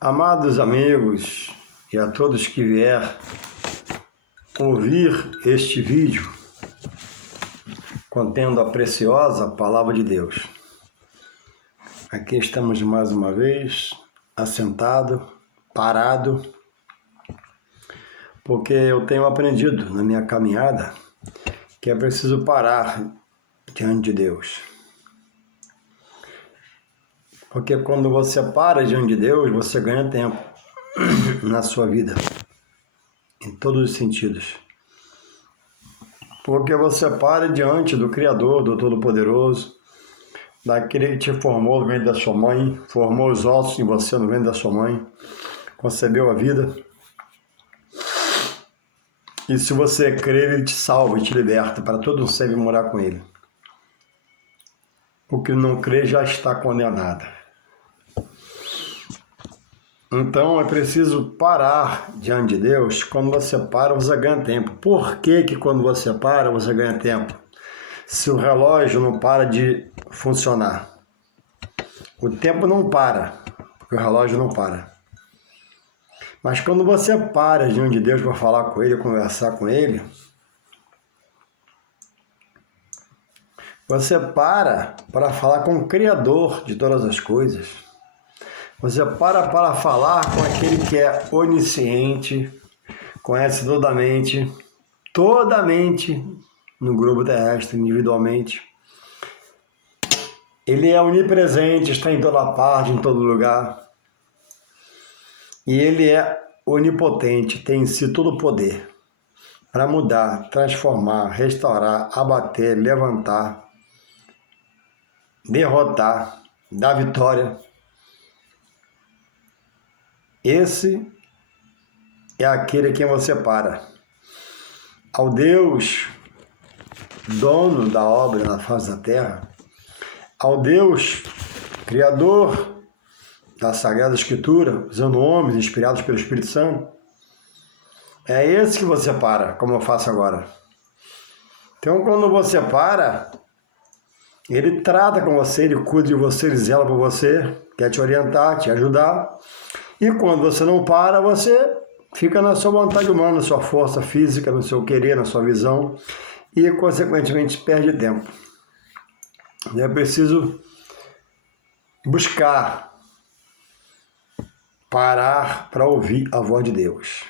Amados amigos e a todos que vier ouvir este vídeo contendo a preciosa Palavra de Deus. Aqui estamos mais uma vez, assentado, parado, porque eu tenho aprendido na minha caminhada que é preciso parar diante de Deus. Porque quando você para diante de Deus, você ganha tempo na sua vida, em todos os sentidos. Porque você para diante do Criador, do Todo-Poderoso, daquele que te formou no ventre da sua mãe, formou os ossos em você no ventre da sua mãe, concebeu a vida. E se você crer, Ele te salva e te liberta para todo sempre morar com Ele. O que não crê já está condenado. Então é preciso parar diante de Deus. Quando você para, você ganha tempo. Por que quando você para, você ganha tempo? Se o relógio não para de funcionar. O tempo não para, porque o relógio não para. Mas quando você para diante de Deus para falar com Ele, conversar com Ele, você para falar com o Criador de todas as coisas. Você para falar com aquele que é onisciente, conhece toda a mente no globo terrestre, individualmente. Ele é onipresente, está em toda parte, em todo lugar. E Ele é onipotente, tem em si todo o poder para mudar, transformar, restaurar, abater, levantar, derrotar, dar vitória. Esse é aquele a quem você para. Ao Deus, dono da obra na face da terra, ao Deus, Criador da Sagrada Escritura, usando homens inspirados pelo Espírito Santo, é esse que você para, como eu faço agora. Então, quando você para, Ele trata com você, Ele cuida de você, Ele zela por você, quer te orientar, te ajudar. E quando você não para, você fica na sua vontade humana, na sua força física, no seu querer, na sua visão e, consequentemente, perde tempo. E é preciso buscar parar para ouvir a voz de Deus.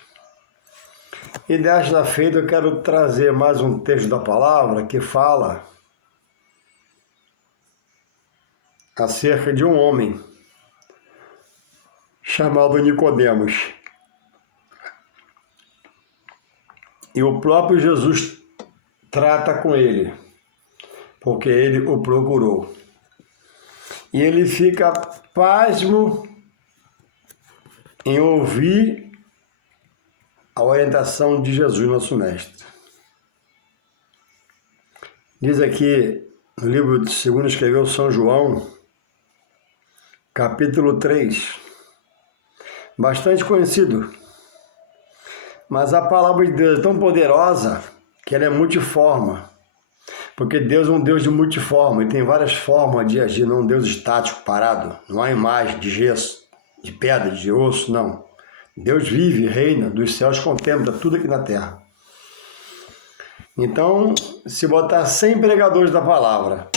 E desta feita eu quero trazer mais um texto da palavra que fala acerca de um homem chamado Nicodemos. E o próprio Jesus trata com ele, porque ele o procurou. E ele fica pasmo em ouvir a orientação de Jesus, nosso Mestre. Diz aqui no livro de segundo escreveu São João, capítulo 3, bastante conhecido, mas a palavra de Deus é tão poderosa que ela é multiforme, porque Deus é um Deus de multiforme, e tem várias formas de agir, não é um Deus estático, parado, não há imagem de gesso, de pedra, de osso, não. Deus vive, reina, dos céus contempla tudo aqui na terra. Então, se botar 100 pregadores da palavra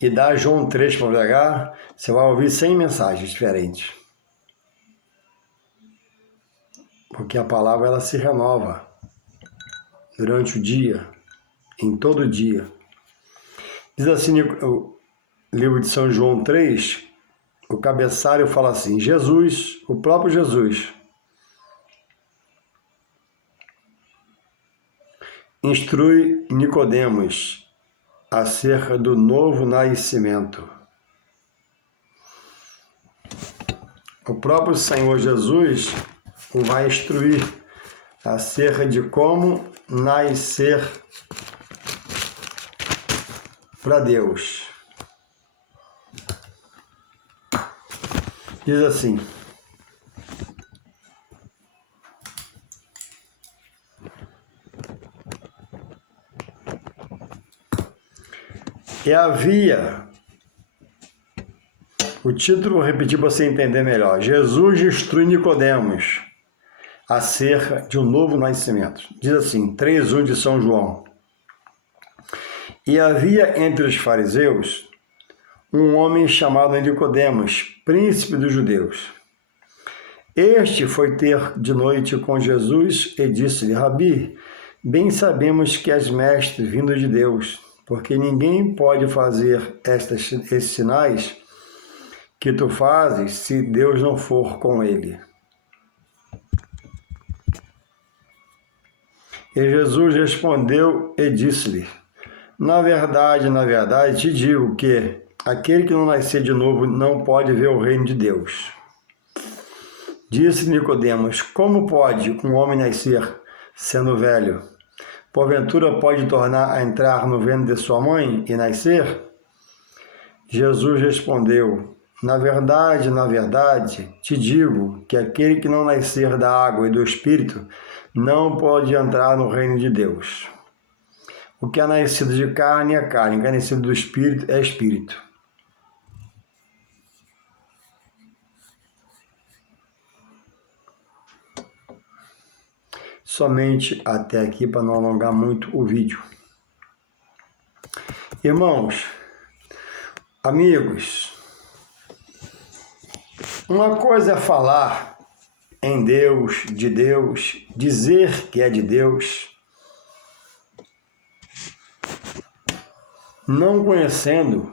e dar João 3 para pregar, você vai ouvir 100 mensagens diferentes. Porque a palavra ela se renova durante o dia, em todo dia. Diz assim o livro de São João 3, o cabeçalho fala assim: Jesus, o próprio Jesus, instrui Nicodemos acerca do novo nascimento. O próprio Senhor Jesus o vai instruir acerca de como nascer para Deus. Diz assim: e havia O título, vou repetir para você entender melhor. Jesus instrui Nicodemos acerca de um novo nascimento. Diz assim, 3:1 de São João. E havia entre os fariseus um homem chamado Nicodemos, príncipe dos judeus. Este foi ter de noite com Jesus e disse-lhe, Rabi, bem sabemos que és mestre vindo de Deus, porque ninguém pode fazer esses sinais que tu fazes se Deus não for com ele. E Jesus respondeu e disse-lhe, na verdade, te digo que aquele que não nascer de novo não pode ver o reino de Deus. Disse Nicodemos, como pode um homem nascer sendo velho? Porventura pode tornar a entrar no ventre de sua mãe e nascer? Jesus respondeu, na verdade, te digo que aquele que não nascer da água e do Espírito não pode entrar no reino de Deus. O que é nascido de carne é carne, o que é nascido do Espírito é Espírito. Somente até aqui para não alongar muito o vídeo. Irmãos, amigos, uma coisa é falar em Deus, de Deus, dizer que é de Deus, não conhecendo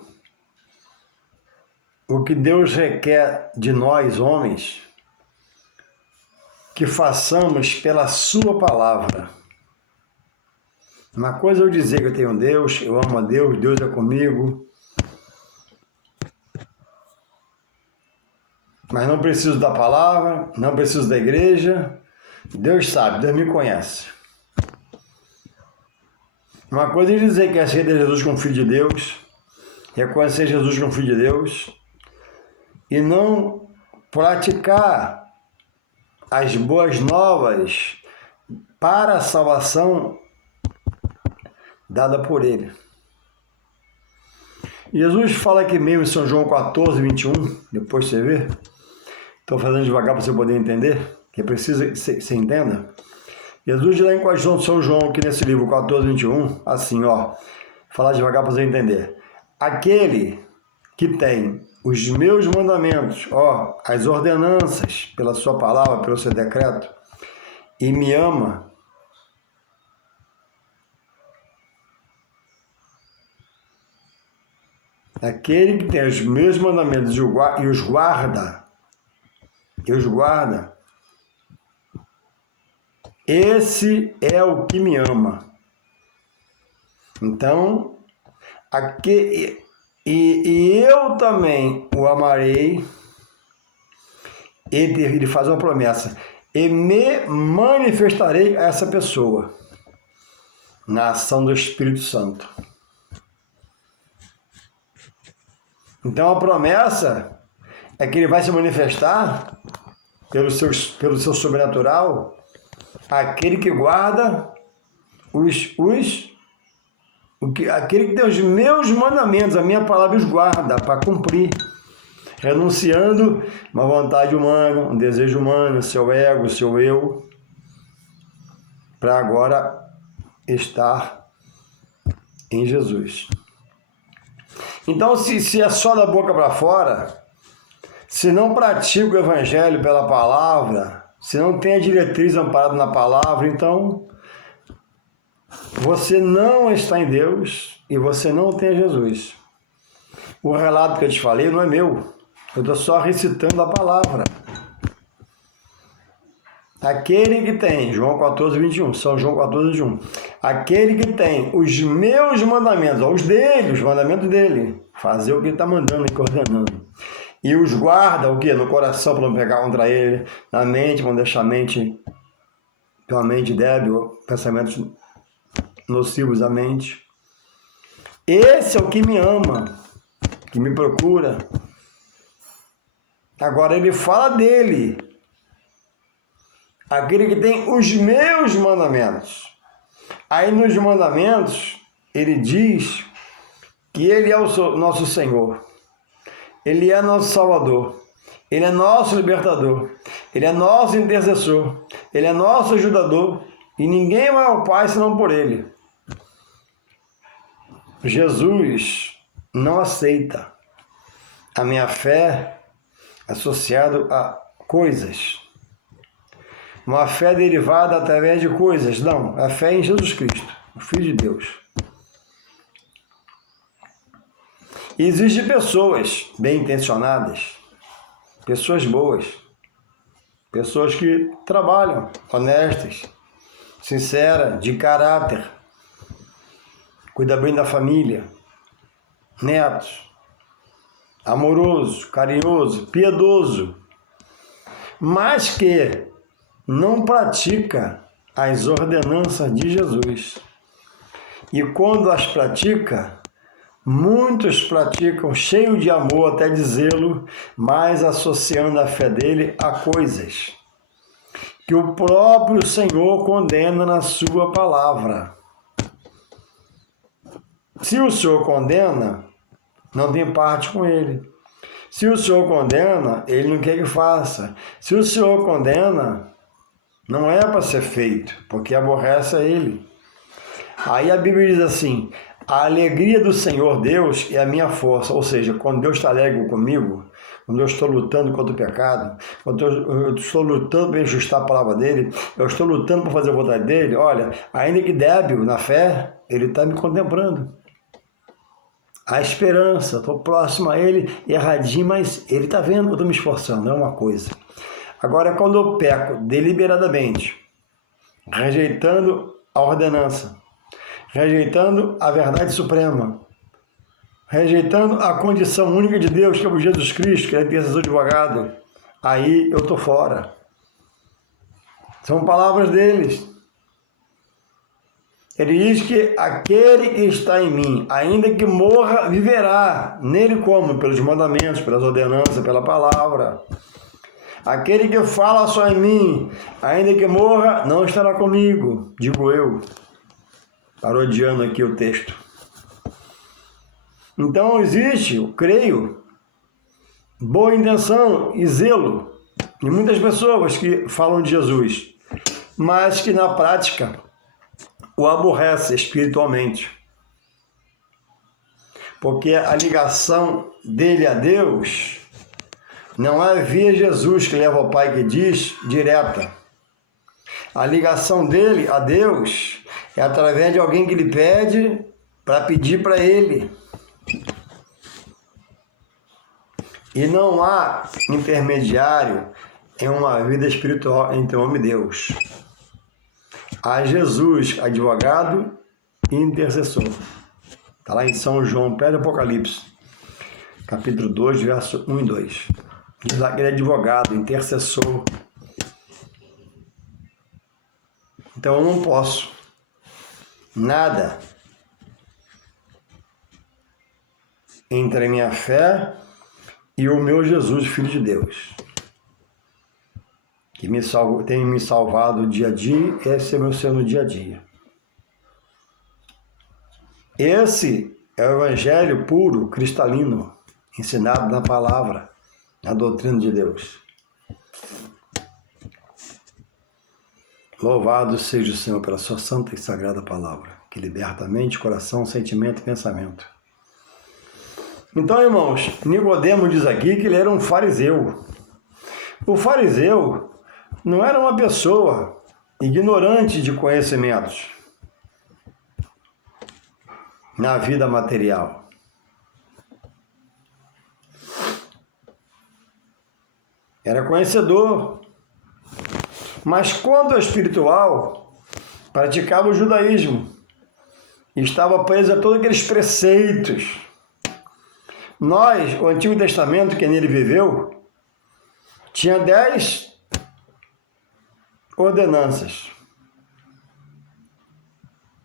o que Deus requer de nós, homens, que façamos pela sua palavra. Uma coisa é eu dizer que eu tenho Deus, eu amo a Deus, Deus é comigo, mas não preciso da palavra, não preciso da igreja, Deus sabe, Deus me conhece. Uma coisa é dizer que é aceita Jesus como Filho de Deus, reconhecer Jesus como Filho de Deus, e não praticar as boas novas para a salvação dada por Ele. Jesus fala aqui mesmo em São João 14:21, depois você vê. Estou fazendo devagar para você poder entender, que é preciso que você entenda. Jesus diz lá em São João, aqui nesse livro 14:21, assim, ó, falar devagar para você entender. Aquele que tem os meus mandamentos, ó, as ordenanças pela sua palavra, pelo seu decreto, e me ama, aquele que tem os meus mandamentos e os guarda, esse é o que me ama. Então, e eu também o amarei, ele faz uma promessa, e me manifestarei a essa pessoa na ação do Espírito Santo. Então a promessa é que ele vai se manifestar pelo seu sobrenatural, aquele que guarda aquele que tem os meus mandamentos, a minha palavra os guarda para cumprir, renunciando uma vontade humana, um desejo humano, seu ego, seu eu, para agora estar em Jesus. Então, se é só da boca para fora, se não pratica o Evangelho pela palavra, se não tem a diretriz amparada na palavra, então você não está em Deus e você não tem Jesus. O relato que eu te falei não é meu. Eu estou só recitando a palavra. Aquele que tem, João 14:21, São João 14:21, aquele que tem os meus mandamentos, os dele, os mandamentos dele, fazer o que ele está mandando e coordenando. E os guarda, o quê? No coração para não pegar contra ele, na mente, para não deixar a mente, uma mente débil, pensamentos nocivos à mente. Esse é o que me ama, que me procura. Agora ele fala dele, aquele que tem os meus mandamentos. Aí nos mandamentos ele diz que ele é o nosso Senhor. Ele é nosso Salvador, Ele é nosso libertador, Ele é nosso intercessor, Ele é nosso ajudador e ninguém vai ao Pai senão por Ele. Jesus não aceita a minha fé associada a coisas, uma fé derivada através de coisas. Não, a fé em Jesus Cristo, o Filho de Deus. E existem pessoas bem intencionadas, pessoas boas, pessoas que trabalham, honestas, sinceras, de caráter, cuida bem da família, netos, amoroso, carinhoso, piedoso, mas que não pratica as ordenanças de Jesus. E quando as pratica, muitos praticam cheio de amor até de zelo, mas associando a fé dele a coisas que o próprio Senhor condena na sua palavra. Se o Senhor condena, não tem parte com ele. Se o Senhor condena, ele não quer que faça. Se o Senhor condena, não é para ser feito, porque aborrece a ele. Aí a Bíblia diz assim: a alegria do Senhor Deus é a minha força. Ou seja, quando Deus está alegre comigo, quando eu estou lutando contra o pecado, quando eu estou lutando para ajustar a palavra dele, eu estou lutando para fazer a vontade dele, olha, ainda que débil na fé, ele está me contemplando. A esperança, estou próximo a ele, erradinho, mas ele está vendo que eu estou me esforçando, é uma coisa. Agora, quando eu peco deliberadamente, rejeitando a ordenança, rejeitando a verdade suprema, rejeitando a condição única de Deus, que é o Jesus Cristo, que é a intercessor advogado, aí eu estou fora. São palavras deles. Ele diz que aquele que está em mim, ainda que morra, viverá. Nele como? Pelos mandamentos, pelas ordenanças, pela palavra. Aquele que fala só em mim, ainda que morra, não estará comigo, digo eu. Parodiando aqui o texto. Então existe, eu creio, boa intenção e zelo de muitas pessoas que falam de Jesus, mas que na prática o aborrece espiritualmente. Porque a ligação dele a Deus não é via Jesus que leva ao Pai, que diz, direta. A ligação dele a Deus é através de alguém que lhe pede para pedir para ele. E não há intermediário em uma vida espiritual entre homem e Deus. Há Jesus, advogado e intercessor. Está lá em São João, perto do Apocalipse, capítulo 2, verso 1 e 2. Diz lá que ele é advogado, intercessor. Então eu não posso nada entre a minha fé e o meu Jesus, Filho de Deus, que tem me salvado dia a dia, esse é meu ser no dia a dia. Esse é o evangelho puro, cristalino, ensinado na palavra, na doutrina de Deus. Louvado seja o Senhor pela sua santa e sagrada palavra, que liberta a mente, coração, sentimento e pensamento. Então, irmãos, Nicodemo diz aqui que ele era um fariseu. O fariseu não era uma pessoa ignorante de conhecimentos na vida material. Era conhecedor. Mas quanto ao espiritual, praticava o judaísmo. Estava preso a todos aqueles preceitos. Nós, o Antigo Testamento que nele viveu, tinha 10 ordenanças.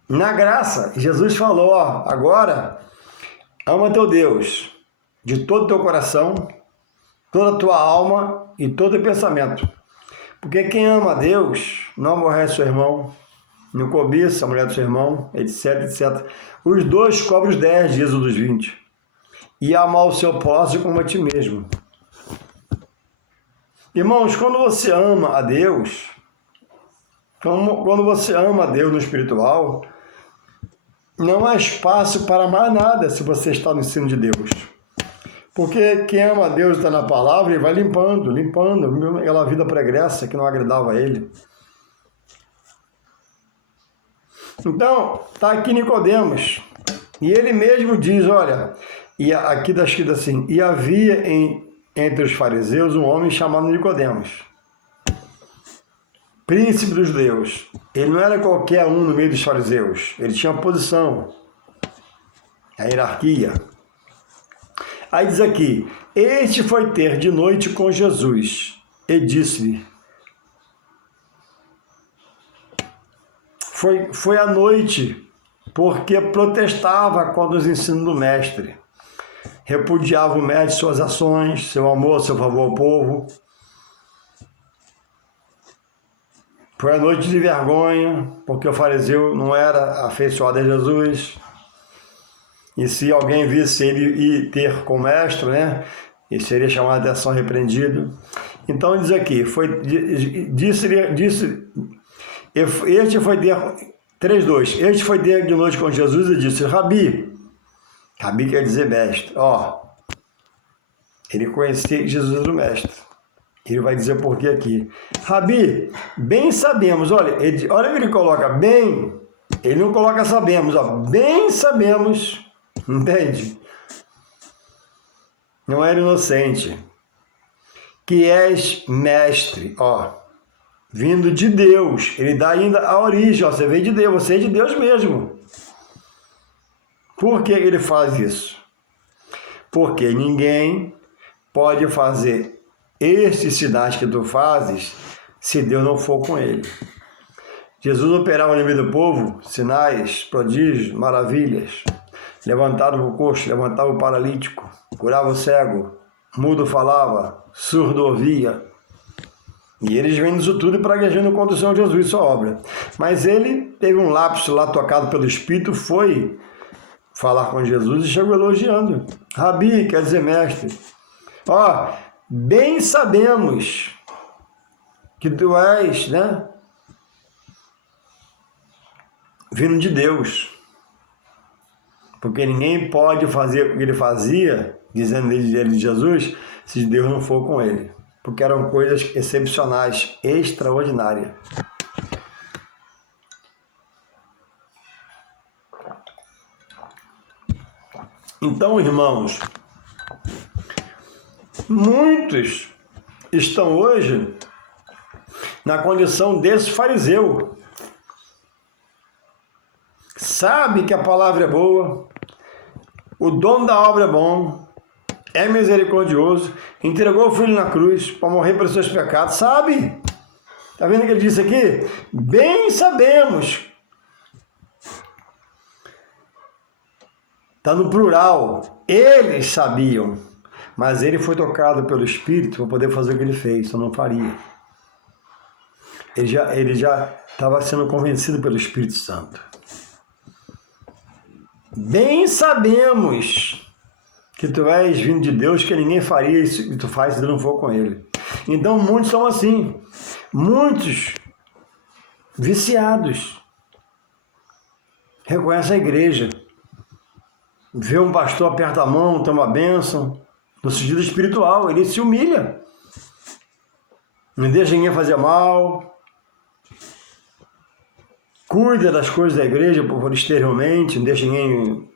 Na graça, Jesus falou, ó, agora ama teu Deus de todo o teu coração, toda a tua alma e todo o teu pensamento. Porque quem ama a Deus não aborrece seu irmão, não cobiça a mulher do seu irmão, etc, etc. Os dois cobrem os 10 de Êxodo 20. e amar o seu próximo como a ti mesmo. Irmãos, quando você ama a Deus, quando você ama a Deus no espiritual, não há espaço para mais nada se você está no ensino de Deus. Porque quem ama a Deus está na palavra e vai limpando aquela vida pregressa que não agradava a ele. Então, está aqui Nicodemos, e ele mesmo diz, olha, e aqui está escrito assim, e havia entre os fariseus um homem chamado Nicodemos, príncipe dos judeus. Ele não era qualquer um no meio dos fariseus, ele tinha uma posição, a hierarquia. Aí diz aqui, este foi ter de noite com Jesus, e disse-lhe, foi à noite, porque protestava contra os ensinos do mestre. Repudiava o mestre, suas ações, seu amor, seu favor ao povo. Foi a noite de vergonha, porque o fariseu não era afeiçoado a Jesus. E se alguém visse ele ir ter com o mestre, né, ele seria chamado a atenção, repreendido. Então diz aqui, este foi ter, 3:2, este foi ter de noite com Jesus e disse, Rabi quer dizer mestre, ele conhecia Jesus do mestre. Ele vai dizer por que aqui. Rabi, bem sabemos, olha que ele coloca bem, ele não coloca sabemos, bem sabemos, entende? Não era inocente, que és mestre, vindo de Deus. Ele dá ainda a origem, você veio de Deus, você é de Deus mesmo. Por que ele faz isso? Porque ninguém pode fazer estes sinais que tu fazes se Deus não for com ele. Jesus operava no meio do povo, sinais, prodígios, maravilhas. Levantava o coxo, levantava o paralítico, curava o cego, mudo falava, surdo ouvia. E eles vêm disso tudo praguejando contra o Senhor Jesus, sua obra. Mas ele teve um lapso lá, tocado pelo Espírito, foi falar com Jesus e chegou elogiando. Rabi, quer dizer mestre. Bem sabemos que tu és, vindo de Deus. Porque ninguém pode fazer o que ele fazia, dizendo ele de Jesus, se Deus não for com ele. Porque eram coisas excepcionais, extraordinárias. Então, irmãos, muitos estão hoje na condição desse fariseu. Sabe que a palavra é boa, o dono da obra é bom, é misericordioso, entregou o filho na cruz para morrer pelos seus pecados, sabe? Está vendo o que ele disse aqui? Bem sabemos. Está no plural. Eles sabiam, mas ele foi tocado pelo Espírito para poder fazer o que ele fez, só não faria. Ele já estava sendo convencido pelo Espírito Santo. Bem sabemos que tu és vindo de Deus, que ninguém faria isso que tu faz se tu não for com ele. Então muitos são assim, muitos viciados. Reconhece a igreja, vê um pastor, aperta a mão, toma a bênção, no sentido espiritual, ele se humilha, não deixa ninguém fazer mal, cuida das coisas da igreja por exteriormente, não deixa ninguém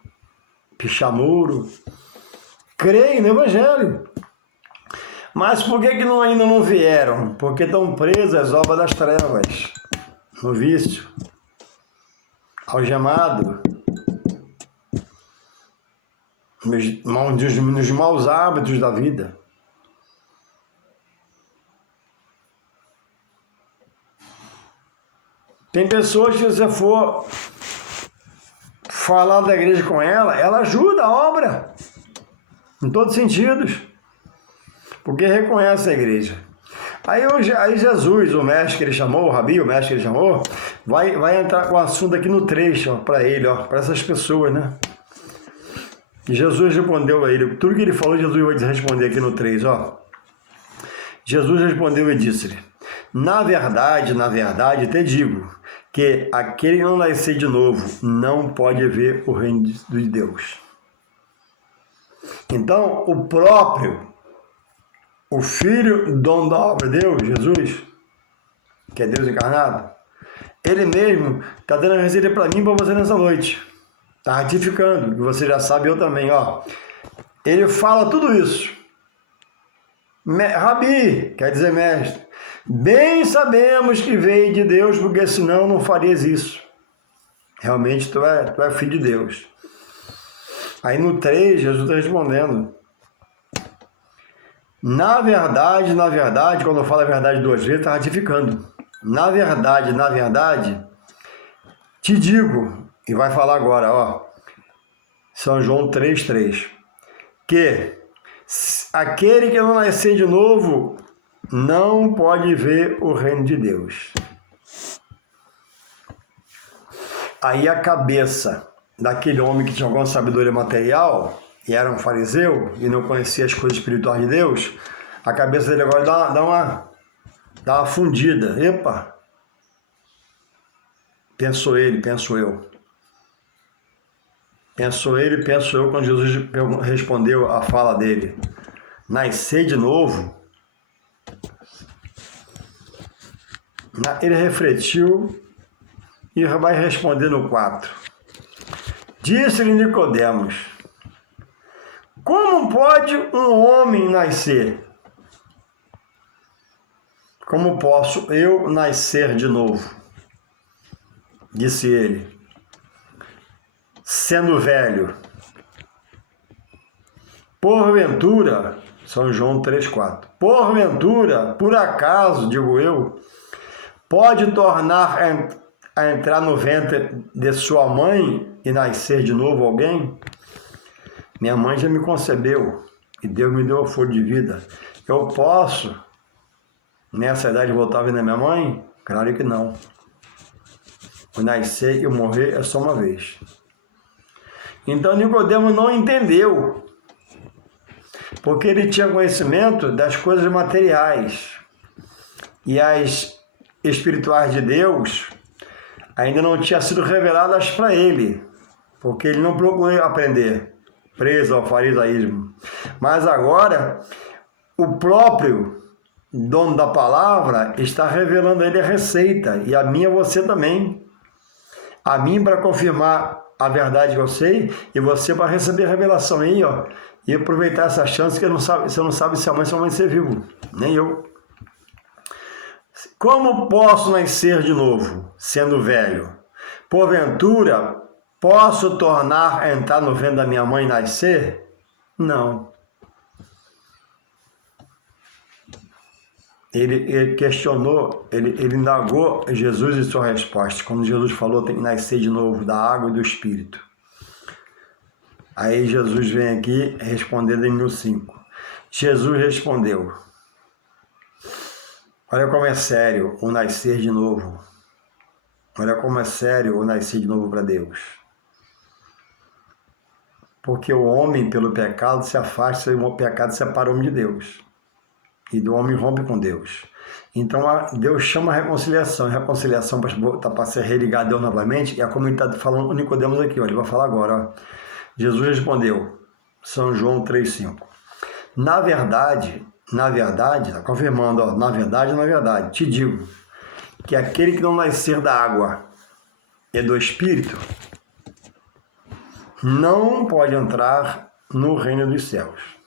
pichar muro, creem no Evangelho. Mas por que ainda não vieram? Porque estão presos às obras das trevas, no vício, algemado, nos maus hábitos da vida. Tem pessoas que, se você for falar da igreja com ela ajuda a obra, em todos os sentidos, porque reconhece a igreja. Aí Jesus, o mestre que ele chamou, o Rabi, o mestre que ele chamou, vai entrar com o assunto aqui no trecho, para ele, para essas pessoas, Jesus respondeu a ele, tudo que ele falou, Jesus vai responder aqui no 3, ó. Jesus respondeu e disse-lhe, na verdade, te digo, que aquele que não nascer de novo não pode ver o reino de Deus. Então, o Filho, dono da obra de Deus, Jesus, que é Deus encarnado, ele mesmo está dando a receita para mim e para você nessa noite. Está ratificando, que você já sabe, eu também, ó. Ele fala tudo isso. Rabi, quer dizer mestre, bem sabemos que veio de Deus, porque senão não farias isso. Realmente tu é filho de Deus. Aí no 3, Jesus está respondendo. Na verdade, quando eu falo a verdade 2 vezes, está ratificando. Na verdade, te digo, e vai falar agora, ó, São João 3,3, que aquele que não nascer de novo não pode ver o reino de Deus. Aí a cabeça daquele homem que tinha alguma sabedoria material, e era um fariseu, e não conhecia as coisas espirituais de Deus, a cabeça dele agora dá uma fundida. Epa! Pensou ele, penso eu. Pensou ele, penso eu, quando Jesus respondeu a fala dele. Nascer de novo. Ele refletiu e vai responder no 4. Disse-lhe Nicodemos, como pode um homem nascer? Como posso eu nascer de novo? Disse ele, sendo velho. Porventura, São João 3,4, porventura, por acaso, digo eu, pode tornar a entrar no ventre de sua mãe e nascer de novo alguém? Minha mãe já me concebeu e Deus me deu a flor de vida. Eu posso, nessa idade, voltar a ver na minha mãe? Claro que não. O nascer e o morrer é só uma vez. Então Nicodemo não entendeu, porque ele tinha conhecimento das coisas materiais e as espirituais de Deus ainda não tinham sido reveladas para ele, porque ele não procurou aprender, preso ao farisaísmo. Mas agora, o próprio dono da palavra está revelando a ele a receita, e a mim e a você também. A mim para confirmar a verdade que eu sei, e você para receber a revelação aí, ó, e aproveitar essa chance que você não sabe se a mãe sua mãe ser vivo, nem eu. Como posso nascer de novo, sendo velho? Porventura, posso tornar a entrar no ventre da minha mãe e nascer? Não. Ele questionou, ele indagou Jesus e sua resposta. Quando Jesus falou, tem que nascer de novo da água e do Espírito. Aí Jesus vem aqui respondendo em 5. Jesus respondeu, olha como é sério o nascer de novo. Olha como é sério o nascer de novo para Deus. Porque o homem, pelo pecado, se afasta e o pecado separa o homem de Deus. E do homem rompe com Deus. Então Deus chama a reconciliação. A reconciliação para ser religado a Deus novamente. E a comunidade está falando o Nicodemos aqui, ó, ele vai falar agora. Ó. Jesus respondeu, São João 3,5. Na verdade, está confirmando, ó, na verdade, te digo que aquele que não nascer da água e do Espírito não pode entrar no reino dos céus.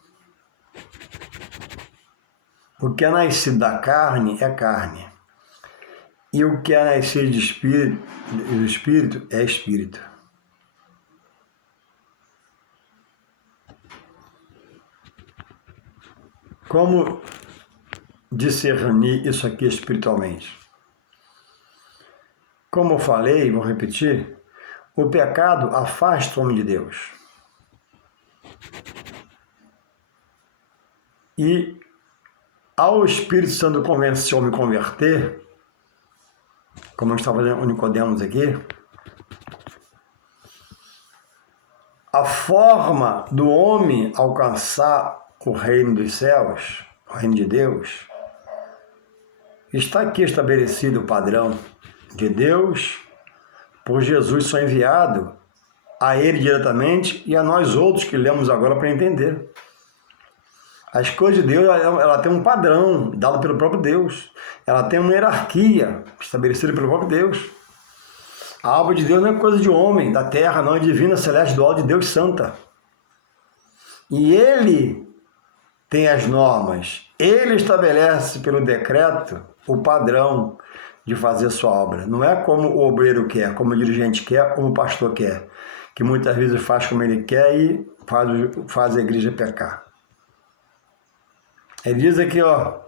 O que é nascido da carne é carne. E o que é nascido do Espírito é Espírito. Como discernir isso aqui espiritualmente? Como eu falei, vou repetir, o pecado afasta o homem de Deus. E ao Espírito Santo convencer o homem a converter, como eu estava fazendo o Nicodemos aqui, a forma do homem alcançar o reino dos céus, o reino de Deus, está aqui estabelecido o padrão de Deus, por Jesus só enviado a Ele diretamente e a nós outros que lemos agora para entender. As coisas de Deus, ela tem um padrão dado pelo próprio Deus. Ela tem uma hierarquia estabelecida pelo próprio Deus. A obra de Deus não é coisa de homem, da terra, não, é divina, celeste, do alto de Deus santa. E Ele tem as normas. Ele estabelece pelo decreto o padrão de fazer sua obra. Não é como o obreiro quer, como o dirigente quer, como o pastor quer, que muitas vezes faz como ele quer e faz a igreja pecar. Ele diz aqui, ó,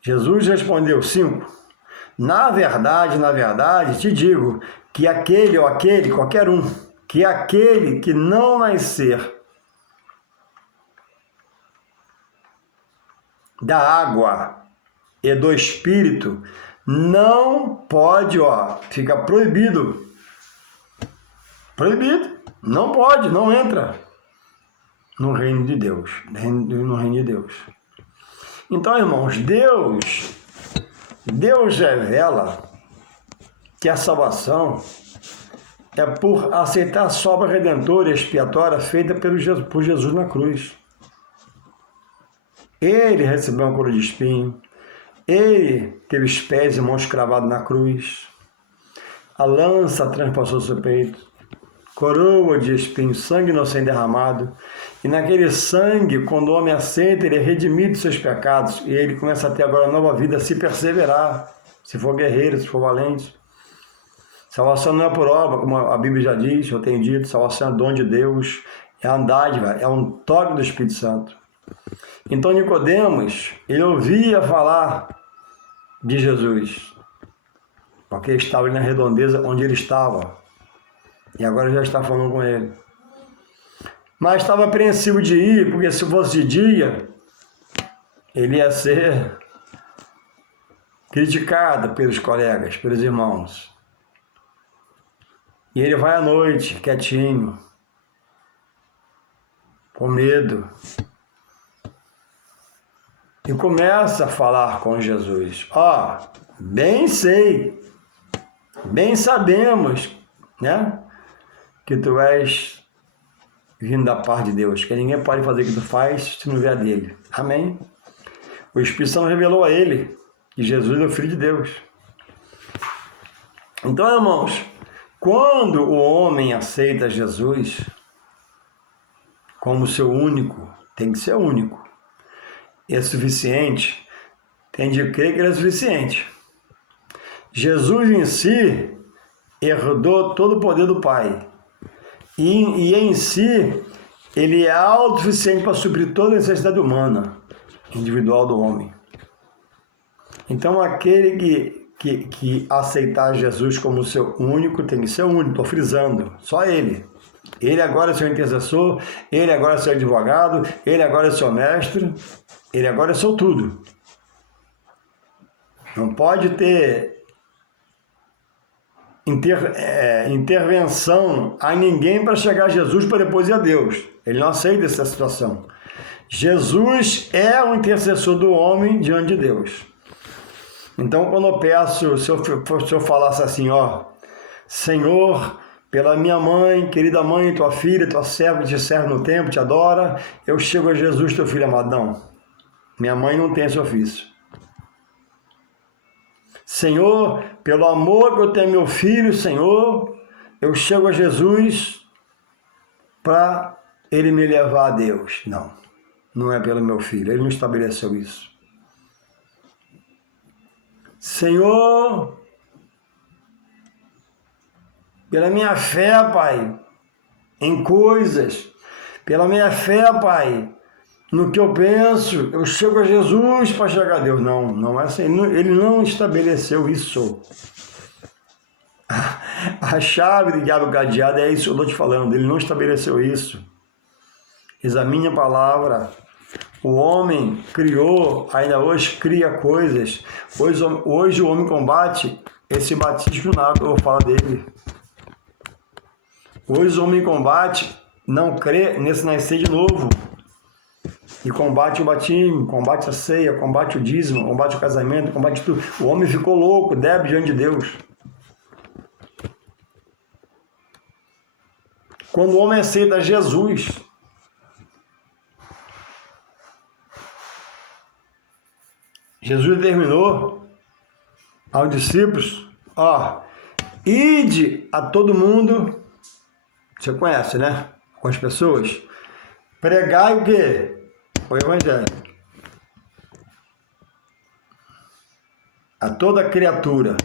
Jesus respondeu 5. Na verdade, te digo que aquele ou aquele, qualquer um, que aquele que não nascer da água e do Espírito não pode, ó, fica proibido. Proibido. Não pode, não entra no reino de Deus. No reino de Deus. Então, irmãos, Deus revela que a salvação é por aceitar a sua obra redentora e expiatória feita por Jesus na cruz. Ele recebeu uma coroa de espinho, ele teve os pés e mãos cravados na cruz, a lança transpassou seu peito, coroa de espinho, sangue inocente derramado, e naquele sangue, quando o homem aceita, ele é redimido de seus pecados, e ele começa a ter agora uma nova vida, se perseverar, se for guerreiro, se for valente. Salvação não é por obra, como a Bíblia já diz, eu tenho dito, salvação é dom de Deus, é a dádiva, é um toque do Espírito Santo. Então Nicodemos, ele ouvia falar de Jesus, porque ele estava ali na redondeza onde ele estava, e agora já está falando com ele. Mas estava apreensivo de ir, porque se fosse de dia, ele ia ser criticado pelos colegas, pelos irmãos. E ele vai à noite, quietinho, com medo, e começa a falar com Jesus. Ó, bem sei, bem sabemos, né, que tu és vindo da parte de Deus, que ninguém pode fazer o que tu faz se não vier dele. Amém? O Espírito Santo revelou a ele que Jesus é o Filho de Deus. Então, irmãos, quando o homem aceita Jesus como seu único, tem que ser único, é suficiente, tem de crer que ele é suficiente. Jesus em si herdou todo o poder do Pai. E em si, ele é autossuficiente para suprir toda a necessidade humana, individual do homem. Então, aquele que aceitar Jesus como seu único, tem que ser único, estou frisando, só ele. Ele agora é seu intercessor, ele agora é seu advogado, ele agora é seu mestre, ele agora é seu tudo. Não pode ter intervenção a ninguém para chegar a Jesus para depois ir a Deus. Ele não aceita essa situação. Jesus é o intercessor do homem diante de Deus. Então, quando eu peço, se eu falasse assim, ó, Senhor, pela minha mãe, querida mãe, tua filha, tua serva que te serve no templo, te adora, eu chego a Jesus, teu filho amado. Não, minha mãe não tem esse ofício. Senhor, pelo amor que eu tenho meu filho, Senhor, eu chego a Jesus para ele me levar a Deus. Não, não é pelo meu filho, ele não estabeleceu isso. Senhor, pela minha fé, Pai, em coisas, pela minha fé, Pai, no que eu penso, eu chego a Jesus para chegar a Deus. Não, não é assim. Ele não estabeleceu isso. A chave de diabo cadeado é isso que eu estou te falando. Ele não estabeleceu isso. Examine a palavra. O homem criou, ainda hoje cria coisas. Hoje o homem combate esse batismo na água, eu vou falar dele. Hoje o homem combate não crê nesse nascer de novo e combate o batismo, combate a ceia, combate o dízimo, combate o casamento, combate tudo. O homem ficou louco, débil diante de Deus. Quando o homem aceita Jesus, Jesus determinou aos discípulos, ide a todo mundo, você conhece, né? Com as pessoas, pregai o quê? O Evangelho. A toda criatura.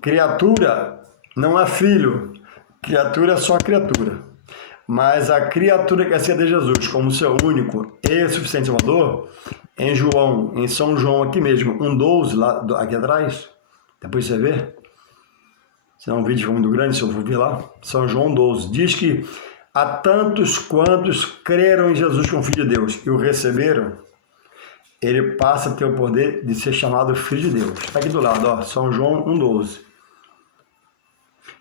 Criatura não é filho, criatura é só criatura. Mas a criatura que aceita Jesus como seu único e suficiente Salvador, em São João aqui mesmo, 1,12, lá aqui atrás, depois você vê, se não o vídeo for muito grande, se eu for ver lá, São João 12, diz que a tantos quantos creram em Jesus como Filho de Deus e o receberam, ele passa a ter o poder de ser chamado Filho de Deus. Está aqui do lado, São João 1,12.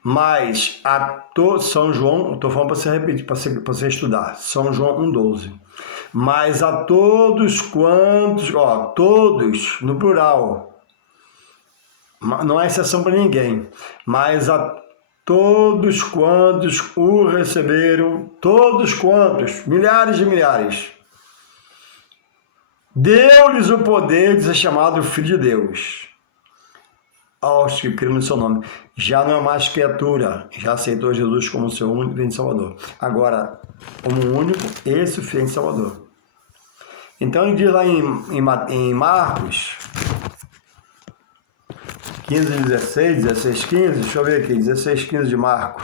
Mas São João, estou falando para você repetir, para você estudar, São João 1,12. Mas a todos quantos, todos, no plural, não há exceção para ninguém, mas a todos quantos o receberam, todos quantos, milhares de milhares, deu-lhes o poder de ser chamado Filho de Deus. Aos que creem no seu nome. Já não é mais criatura, já aceitou Jesus como seu único e Salvador. Agora, como único e suficiente Salvador. Então ele diz lá em Marcos 15:16, 16:15, deixa eu ver aqui, 16:15 de Marcos.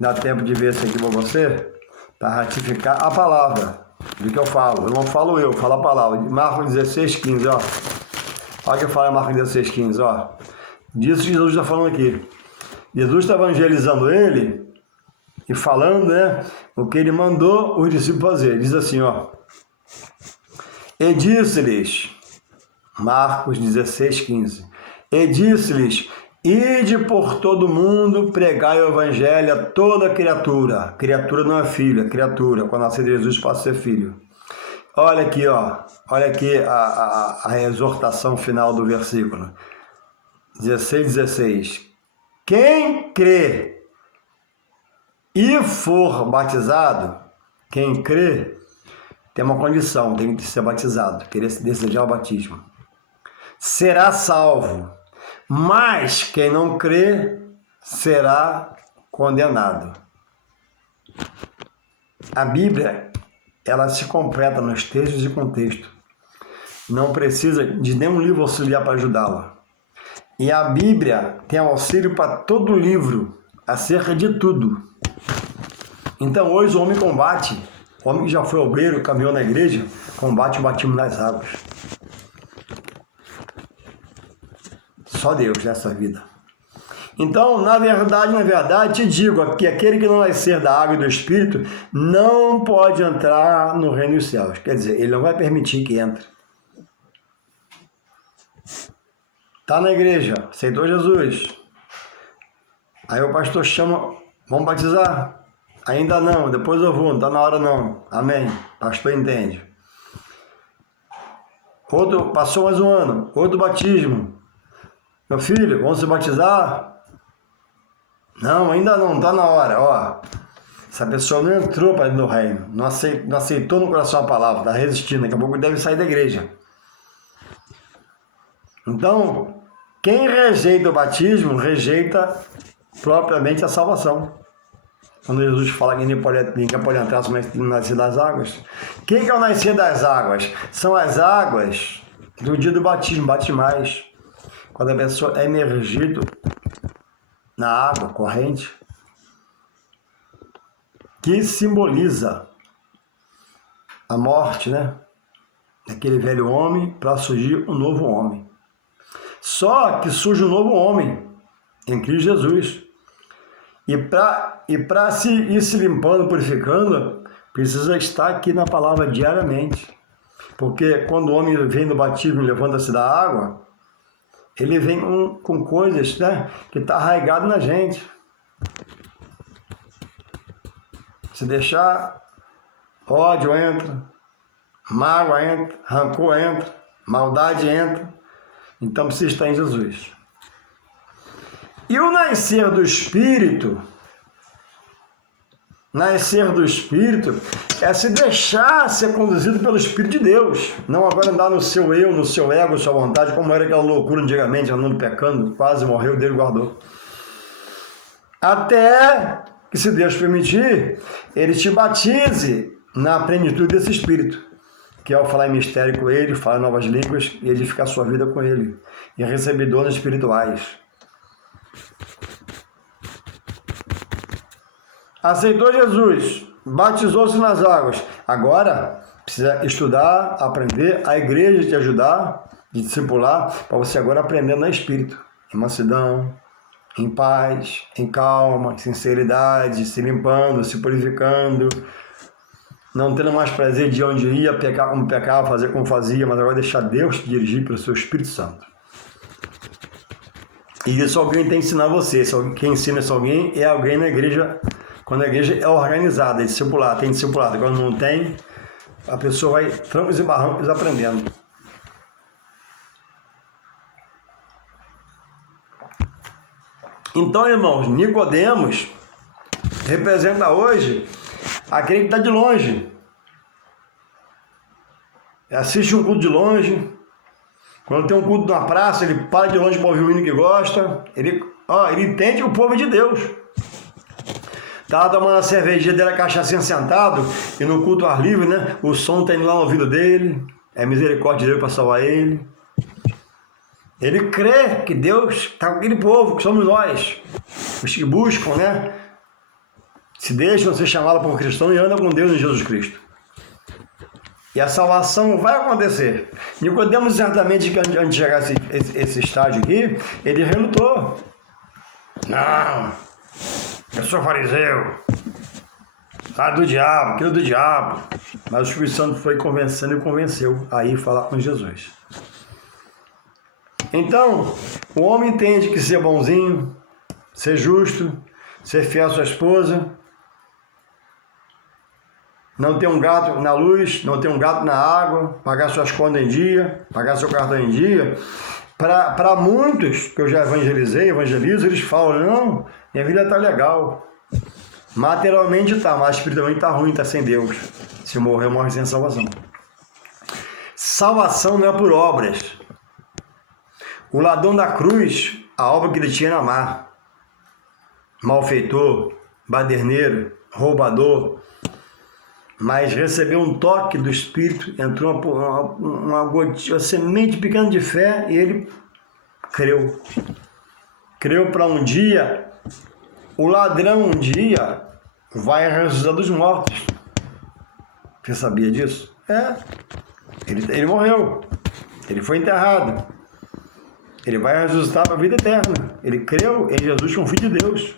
Dá tempo de ver isso aqui para você, para ratificar a palavra do que eu falo. Eu não falo eu, falo a palavra. Marcos 16:15, Olha o que eu falo em Marcos 16:15, Disso Jesus está falando aqui. Jesus está evangelizando ele e falando, né, o que ele mandou os discípulos fazer. Diz assim, E disse-lhes, Marcos 16:15, e disse-lhes, ide por todo mundo, pregai o evangelho a toda criatura. Criatura não é filho, é criatura. Quando nascer de Jesus passa a ser filho. Olha aqui, olha aqui a exortação final do versículo 16:16. Quem crê e for batizado, quem crê tem uma condição, tem que ser batizado, querer desejar o batismo, será salvo, mas quem não crê será condenado. A Bíblia, ela se completa nos textos e contexto. Não precisa de nenhum livro auxiliar para ajudá-la. E a Bíblia tem auxílio para todo livro, acerca de tudo. Então hoje o homem combate, o homem que já foi obreiro, caminhou na igreja, combate o batismo nas águas. Só Deus nessa vida. Então, na verdade, te digo que aquele que não nascer da água e do Espírito não pode entrar no reino dos céus. Quer dizer, ele não vai permitir que entre. Está na igreja, aceitou Jesus. Aí o pastor chama, vamos batizar? Ainda não, depois eu vou, não está na hora não. Amém. Pastor entende. Passou mais um ano, outro batismo. Meu filho, vamos se batizar? Não, ainda não, está na hora. Essa pessoa não entrou para dentro do reino, não aceitou no coração a palavra, está resistindo, daqui a pouco deve sair da igreja. Então, quem rejeita o batismo, rejeita propriamente a salvação. Quando Jesus fala que ninguém pode entrar somente no nascer das águas. O que é o nascer das águas? São as águas do dia do batismo, batimais. Quando a pessoa é emergido na água corrente, que simboliza a morte, né? Daquele velho homem para surgir um novo homem. Só que surge um novo homem em Cristo Jesus. E para ir se limpando, purificando, precisa estar aqui na palavra diariamente. Porque quando o homem vem do batismo e levanta-se da água, ele vem com coisas, né, que está arraigado na gente. Se deixar, ódio entra, mágoa entra, rancor entra, maldade entra. Então precisa estar em Jesus. E o nascer do Espírito é se deixar ser conduzido pelo Espírito de Deus. Não agora andar no seu eu, no seu ego, sua vontade, como era aquela loucura antigamente, andando pecando, quase morreu, Deus guardou. Até que, se Deus permitir, Ele te batize na plenitude desse Espírito, que é o falar em mistério com Ele, falar em novas línguas e edificar sua vida com Ele, e receber dons espirituais. Aceitou Jesus, batizou-se nas águas. Agora precisa estudar, aprender, a igreja te ajudar, te discipular, para você agora aprender no Espírito, em mansidão, em paz, em calma, em sinceridade, se limpando, se purificando, não tendo mais prazer de onde ia, pecar como pecava, fazer como fazia, mas agora deixar Deus te dirigir pelo seu Espírito Santo. E isso alguém tem que ensinar você. Quem ensina isso alguém é alguém na igreja. Quando a igreja é organizada, é discipulada, tem discipulado. Quando não tem, a pessoa vai trancos e barrancos aprendendo. Então, irmãos, Nicodemos representa hoje aquele que está de longe. Assiste um culto de longe. Quando tem um culto na praça, ele para de longe para ouvir o hino que gosta. Ele entende o povo de Deus. Estava tomando a cervejinha dele, a cachaçinha sentado, e no culto ar livre, né? O som está indo lá no ouvido dele, é misericórdia de Deus para salvar ele. Ele crê que Deus está com aquele povo, que somos nós, os que buscam, né? Se deixam ser chamados por cristão e andam com Deus em Jesus Cristo. E a salvação vai acontecer. Nicodemos, certamente, que antes de chegar a esse estágio aqui, ele relutou. Não, eu sou fariseu, do diabo, aquilo do diabo. Mas o Espírito Santo foi convencendo e convenceu a ir falar com Jesus. Então, o homem entende que ser bonzinho, ser justo, ser fiel à sua esposa, não ter um gato na luz, não ter um gato na água, pagar suas contas em dia, pagar seu cartão em dia. Para muitos que eu já evangelizo, eles falam, não, minha vida está legal. Materialmente está, mas espiritualmente está ruim, está sem Deus. Se morrer, morre sem salvação. Salvação não é por obras. O ladrão da cruz, a obra que ele tinha era amar. Malfeitor, baderneiro, roubador. Mas recebeu um toque do Espírito, entrou uma semente pequena de fé e ele creu. Creu para um dia, o ladrão um dia vai ressuscitar dos mortos. Você sabia disso? Ele morreu, ele foi enterrado. Ele vai ressuscitar para a vida eterna. Ele creu em Jesus como Filho de Deus.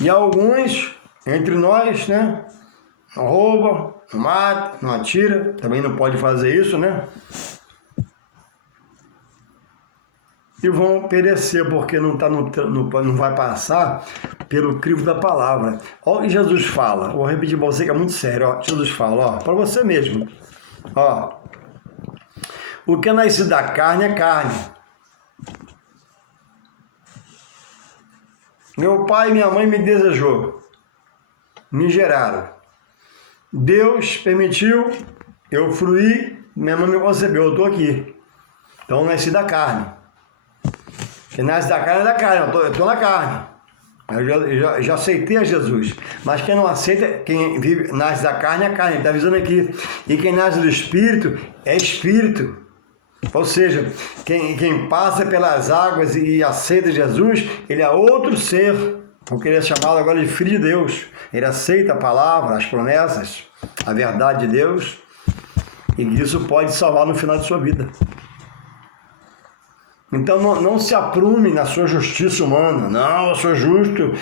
E alguns, entre nós, né? Não rouba, não mata, não atira. Também não pode fazer isso, né? E vão perecer, porque não vai passar pelo crivo da palavra. Olha o que Jesus fala. Vou repetir para você que é muito sério. Ó. Jesus fala, para você mesmo. O que é nascido da carne é carne. Meu pai e minha mãe me desejou, me geraram. Deus permitiu, eu fruí, minha mãe me concebeu, eu estou aqui. Então, nasci da carne. Quem nasce da carne é da carne, eu estou na carne. Eu já aceitei a Jesus. Mas quem não aceita, quem nasce da carne é carne, ele está avisando aqui. E quem nasce do Espírito é Espírito. Ou seja, quem passa pelas águas e aceita Jesus, ele é outro ser, porque ele é chamado agora de Filho de Deus. Ele aceita a palavra, as promessas, a verdade de Deus, e isso pode salvar no final de sua vida. Então não se aprume na sua justiça humana. Não, eu sou justo,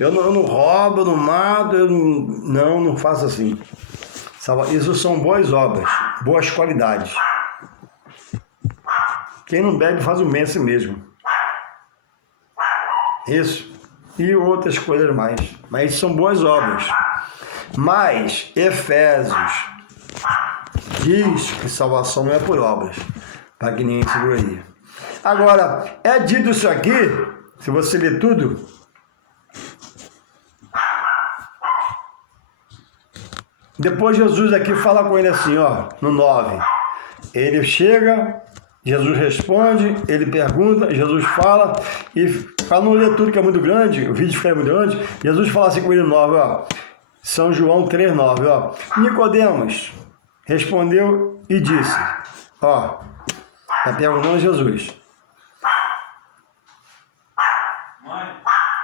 eu não roubo, eu não mato, não faça assim. Isso são boas obras, boas qualidades. Quem não bebe faz o bem a si mesmo. Isso. E outras coisas mais. Mas são boas obras. Mas Efésios diz que salvação não é por obras, para que ninguém se glorie. Agora, é dito isso aqui, se você ler tudo, depois Jesus aqui fala com ele assim, ó, no 9. Ele chega, Jesus responde, ele pergunta, Jesus fala, e para não ler tudo que é muito grande, o vídeo fica muito grande, Jesus fala assim com ele no 9, ó, São João 3,9, ó, Nicodemos respondeu e disse, ó, está perguntando a Jesus.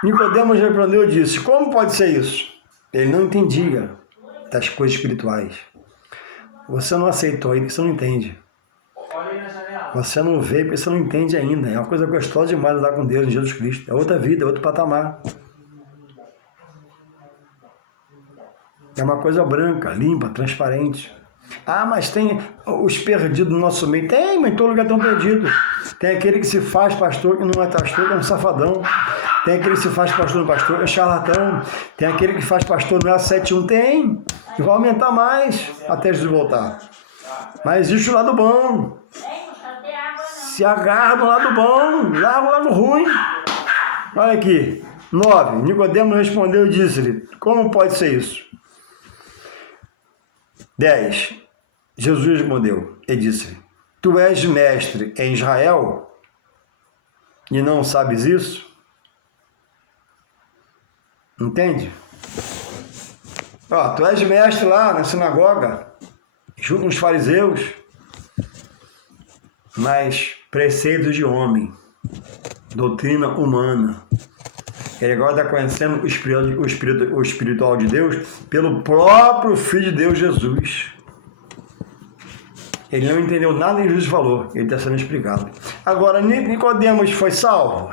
Nicodemos respondeu e disse, como pode ser isso? Ele não entendia das coisas espirituais. Você não aceitou ainda, você não entende. Você não vê porque você não entende ainda. É uma coisa gostosa demais andar com Deus, em Jesus Cristo. É outra vida, é outro patamar. É uma coisa branca, limpa, transparente. Ah, mas tem os perdidos no nosso meio. Tem, mas em todo lugar estão perdidos. Tem aquele que se faz pastor, que não é pastor, que é um safadão. Tem aquele que se faz pastor no pastor, é charlatão. Tem aquele que faz pastor no A71, tem. E vai aumentar mais até Jesus voltar. Mas existe o lado bom. Se agarra no lado bom, larga o lado ruim. Olha aqui, 9. Nicodemos respondeu e disse-lhe, como pode ser isso? 10. Jesus respondeu e disse, tu és mestre em Israel e não sabes isso? Entende? Ó, tu és mestre lá na sinagoga, junto com os fariseus, mas preceitos de homem, doutrina humana. Ele agora está conhecendo o espiritual de Deus pelo próprio Filho de Deus, Jesus. Ele não entendeu nada que Jesus falou, ele está sendo explicado. Agora, Nicodemos foi salvo?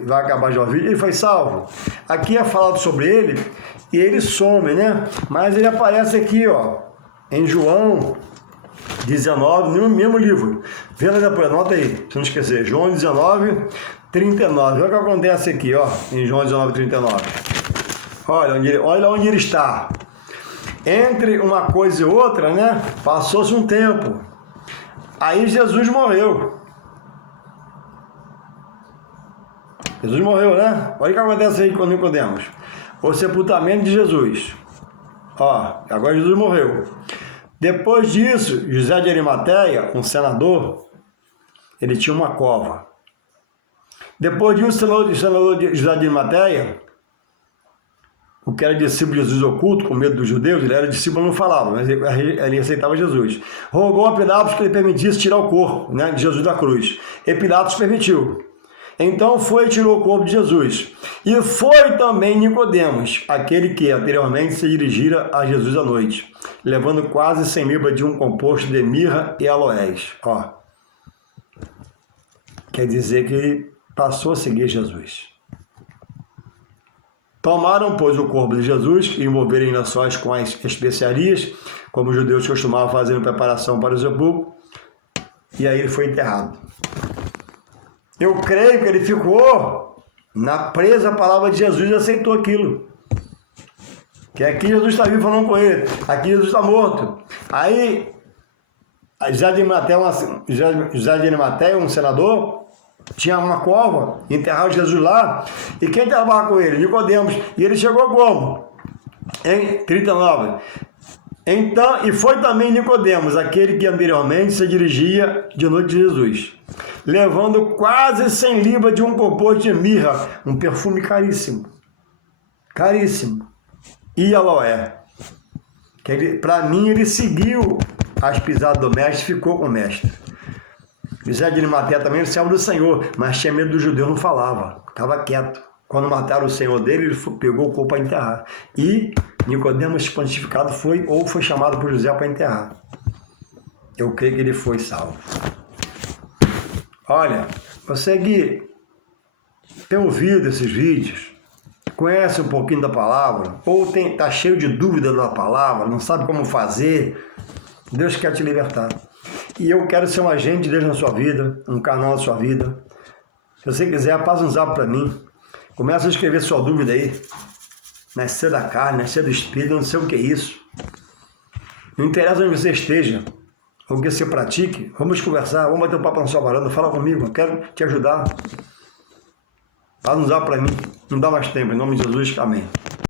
Vai acabar de ouvir, ele foi salvo. Aqui é falado sobre ele e ele some, né? Mas ele aparece aqui, ó, em João 19, no mesmo livro. Vê lá depois, anota aí, se não esquecer. João 19, 39. Olha o que acontece aqui, ó, em João 19, 39. Olha onde ele está. Entre uma coisa e outra, né? Passou-se um tempo. Aí Jesus morreu. Jesus morreu, né? Olha o que acontece aí com Nicodemos. O sepultamento de Jesus. Ó, agora Jesus morreu. Depois disso, José de Arimateia, um senador, ele tinha uma cova. Depois disso, o senador José de Arimateia, o que era discípulo de Jesus oculto, com medo dos judeus, ele era discípulo, não falava, mas ele aceitava Jesus. Rogou a Pilatos que ele permitisse tirar o corpo, né, de Jesus da cruz. E Pilatos permitiu. Então foi e tirou o corpo de Jesus. E foi também Nicodemos, aquele que anteriormente se dirigira a Jesus à noite, levando quase 100 libras de um composto de mirra e aloés. Ó, quer dizer que ele passou a seguir Jesus. Tomaram, pois, o corpo de Jesus e envolveram em lençóis com as especiarias, como os judeus costumavam fazer em preparação para o sepulcro, e aí ele foi enterrado. Eu creio que ele ficou na presa a palavra de Jesus e aceitou aquilo. Que aqui Jesus está vivo falando com ele, aqui Jesus está morto. Aí, José de Arimateia, um senador, tinha uma cova, enterrava Jesus lá, e quem trabalhava com ele? Nicodemos. E ele chegou como? Em 39. Então, e foi também Nicodemos, aquele que anteriormente se dirigia de noite de Jesus, levando quase 100 libras de um composto de mirra, um perfume caríssimo. Caríssimo. E aloé. Para mim, ele seguiu as pisadas do mestre e ficou com o mestre. José de Arimateia também era servo do Senhor, mas tinha medo do judeu, não falava, estava quieto. Quando mataram o Senhor dele, ele pegou o corpo para enterrar. E Nicodemos pontificado foi chamado por José para enterrar. Eu creio que ele foi salvo. Olha, você que tem ouvido esses vídeos, conhece um pouquinho da palavra, ou está cheio de dúvida da palavra, não sabe como fazer, Deus quer te libertar. E eu quero ser um agente de Deus na sua vida, um canal na sua vida. Se você quiser, passa um zap para mim. Começa a escrever sua dúvida aí. Nascer da carne, nascer do espírito, eu não sei o que é isso. Não interessa onde você esteja, ou o que você pratique, vamos conversar, vamos bater um papo na sua varanda, fala comigo, eu quero te ajudar. Fala um zap para mim, não dá mais tempo, em nome de Jesus, amém.